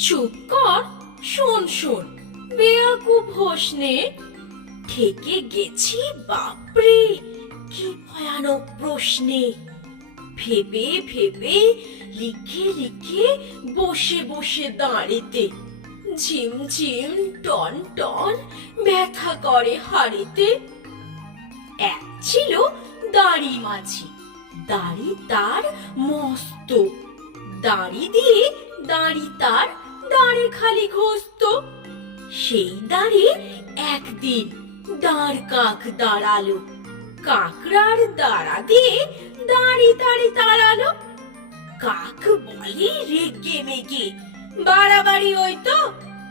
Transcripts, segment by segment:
চুপ কর, শোন শোন। বেয়াকুব হোস নে থেকে গেছি, বাপরে, কি ভয়ানক প্রশ্নে। ভেবে ভেবে, লিখে লিখে বসে বসে দাঁড়িতে, ঝিম ঝিম, টন টন ব্যথা করে হাড়িতে। এক ছিল দাড়ি মাঝি, দাড়ি তার মস্ত। দাড়ি দিয়ে দাড়ি তার খালি ঘষত সেই দাঁড়ে একদিন দাঁড় কাক দাঁড়াল। কাকড়ার দাঁড়া দিয়ে দাঁড়ি দাঁড়ি দাঁড়াল। কাক বলে, রেগে মেগে, বাড়াবাড়ি হইতো।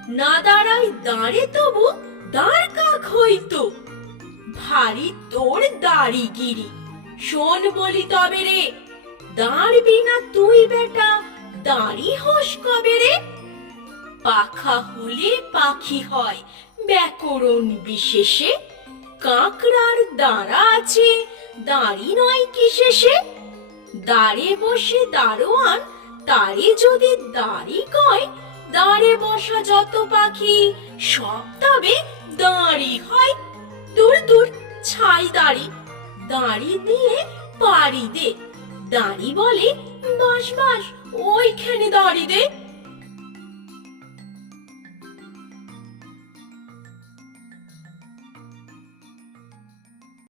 না দাঁড়াই দাঁড়ে তবু দাঁড় কাক হইতো। ভারী তোর দাড়ি গিরি শোন বলি তবে রে, দাঁড়বি না তুই বেটা, দাঁড়ি হোস কবে রে? পাখা হলে পাখি হয়। ব্যাকরণ বিশেষে কাঁকড়ার দাঁড়া আছে। দাঁড়ি নয় কি শেষে? দাঁড়ে বসে দারোয়ান, তারে যদি দাঁড়ি কয়, দাঁড়ে বসা যত পাখি, সব তবে দাঁড়ি হয়। দূর দূর, ছাই দাঁড়ি। দাঁড়ি দিয়ে পাড়ি দে। দাঁড়ি বলে বাস বাস ওইখানে দাঁড়ি দে।